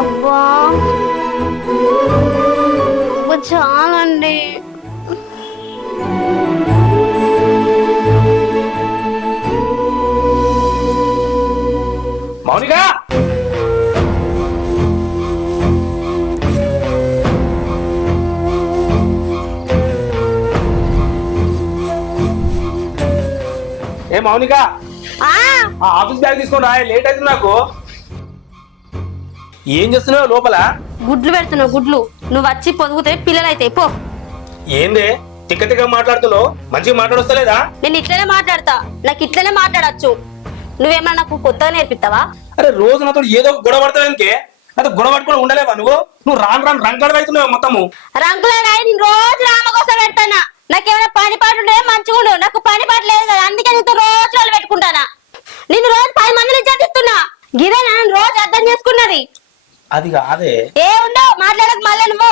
అబ్బా చాలండి. మౌనిక ఏ Mounika office bag తీసుకొని రా, లేట్ అవుతుంది నాకు. ఏం చేస్తున్నావు లోపల? గుడ్లు పెడుతున్నావు గుడ్లు. నువ్వు వచ్చి పొదుగుతే పిల్లలు అయితే పో. ఏందే తిక్క తిక్క మాట్లాడుతున్నావు? మంచిగా మాట్లాడొస్తలేదా? నేను ఇట్లనే మాట్లాడతా, నాకు ఇట్లనే మాట్లాడచ్చు. నువ్వేమన్నా నాకు కొత్తగా నేర్పిస్తావా? అరే రోజు నాతో ఏదో ఒక గొడవ పడతావేంకే? అదే గొడవ పట్టుకొని ఉండలేవా నువ్వు రాను రాను రంగాడు అవుతున్నావు మొత్తము. రంకులేనా? నేను రోజు రామ కోసం పెడతానా. నాకేమైనా పని పాటు ఉంటే మంచిగా ఉండు. నాకు పని పాటు లేదు కదా, అందుకే నీతో రోజు వాళ్ళు పెట్టుకుంటానా. నేను రోజు 10 మందిని చదివిస్తున్నా. గిరే నన్ను రోజు అర్థం చేసుకున్నది. అది కాదే. ఏ ఉండవు మాట్లాడక మళ్ళీ నువ్వు.